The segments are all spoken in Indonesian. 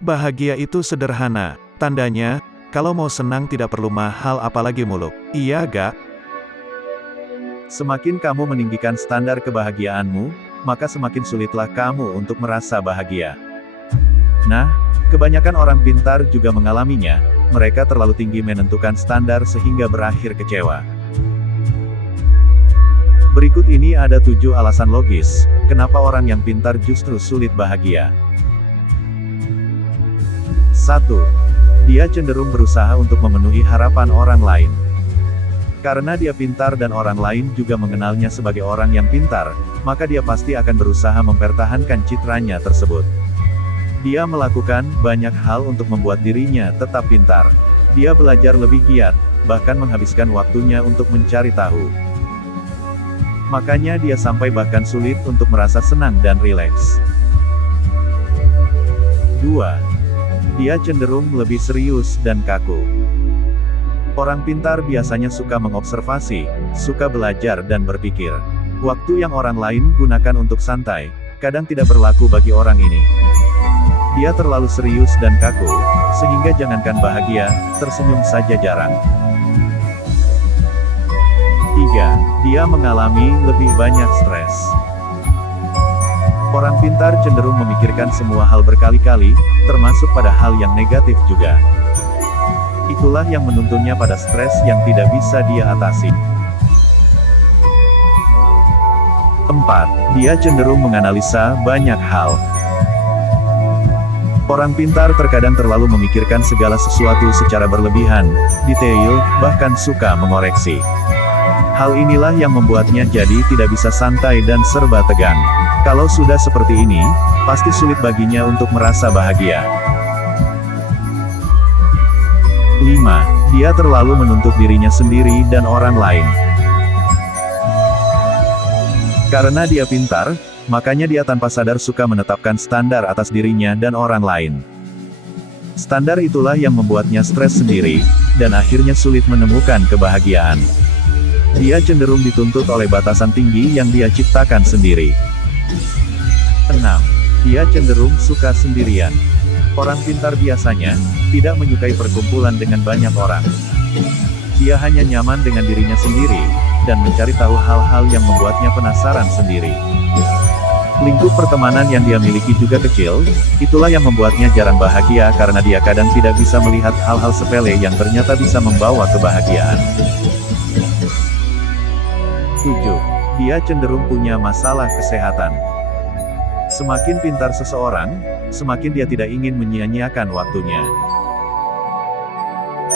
Bahagia itu sederhana. Tandanya, kalau mau senang tidak perlu mahal apalagi muluk. Iya gak? Semakin kamu meninggikan standar kebahagiaanmu, maka semakin sulitlah kamu untuk merasa bahagia. Nah, kebanyakan orang pintar juga mengalaminya. Mereka terlalu tinggi menentukan standar sehingga berakhir kecewa. Berikut ini ada 7 alasan logis, kenapa orang yang pintar justru sulit bahagia. 1. Dia cenderung berusaha untuk memenuhi harapan orang lain. Karena dia pintar dan orang lain juga mengenalnya sebagai orang yang pintar, maka dia pasti akan berusaha mempertahankan citranya tersebut. Dia melakukan banyak hal untuk membuat dirinya tetap pintar. Dia belajar lebih giat, bahkan menghabiskan waktunya untuk mencari tahu. Makanya dia sampai bahkan sulit untuk merasa senang dan rileks. 2. Dia cenderung lebih serius dan kaku. Orang pintar biasanya suka mengobservasi, suka belajar dan berpikir. Waktu yang orang lain gunakan untuk santai, kadang tidak berlaku bagi orang ini. Dia terlalu serius dan kaku, sehingga jangankan bahagia, tersenyum saja jarang. 3. Dia mengalami lebih banyak stres. Orang pintar cenderung memikirkan semua hal berkali-kali, termasuk pada hal yang negatif juga. Itulah yang menuntunnya pada stres yang tidak bisa dia atasi. 4. Dia cenderung menganalisa banyak hal. Orang pintar terkadang terlalu memikirkan segala sesuatu secara berlebihan, detail, bahkan suka mengoreksi. Hal inilah yang membuatnya jadi tidak bisa santai dan serba tegang. Kalau sudah seperti ini, pasti sulit baginya untuk merasa bahagia. 5. Dia terlalu menuntut dirinya sendiri dan orang lain. Karena dia pintar, makanya dia tanpa sadar suka menetapkan standar atas dirinya dan orang lain. Standar itulah yang membuatnya stres sendiri, dan akhirnya sulit menemukan kebahagiaan. Dia cenderung dituntut oleh batasan tinggi yang dia ciptakan sendiri. 6. Dia cenderung suka sendirian. Orang pintar biasanya tidak menyukai perkumpulan dengan banyak orang. Dia hanya nyaman dengan dirinya sendiri, dan mencari tahu hal-hal yang membuatnya penasaran sendiri. Lingkup pertemanan yang dia miliki juga kecil, itulah yang membuatnya jarang bahagia karena dia kadang tidak bisa melihat hal-hal sepele yang ternyata bisa membawa kebahagiaan. 7. Dia cenderung punya masalah kesehatan. Semakin pintar seseorang, semakin dia tidak ingin menyia-nyiakan waktunya.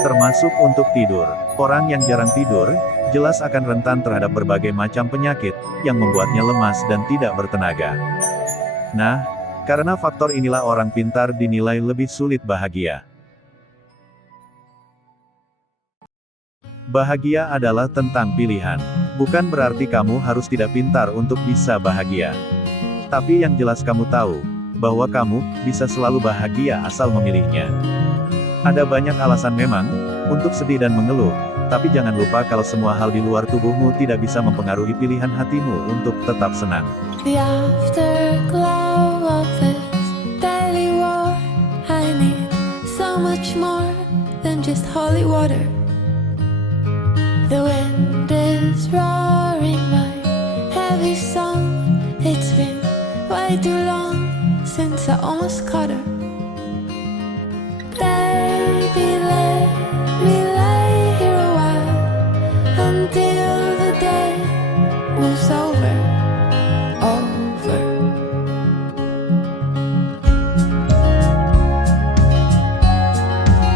Termasuk untuk tidur. Orang yang jarang tidur, jelas akan rentan terhadap berbagai macam penyakit, yang membuatnya lemas dan tidak bertenaga. Nah, karena faktor inilah orang pintar dinilai lebih sulit bahagia. Bahagia adalah tentang pilihan. Bukan berarti kamu harus tidak pintar untuk bisa bahagia. Tapi yang jelas kamu tahu, bahwa kamu bisa selalu bahagia asal memilihnya. Ada banyak alasan memang, untuk sedih dan mengeluh, tapi jangan lupa kalau semua hal di luar tubuhmu tidak bisa mempengaruhi pilihan hatimu untuk tetap senang. The afterglow of this daily war, I need so much more than just holy water. The wind is roaring my heavy song. It's been way too long since I almost caught her. Baby, let me lay here a while until the day moves over.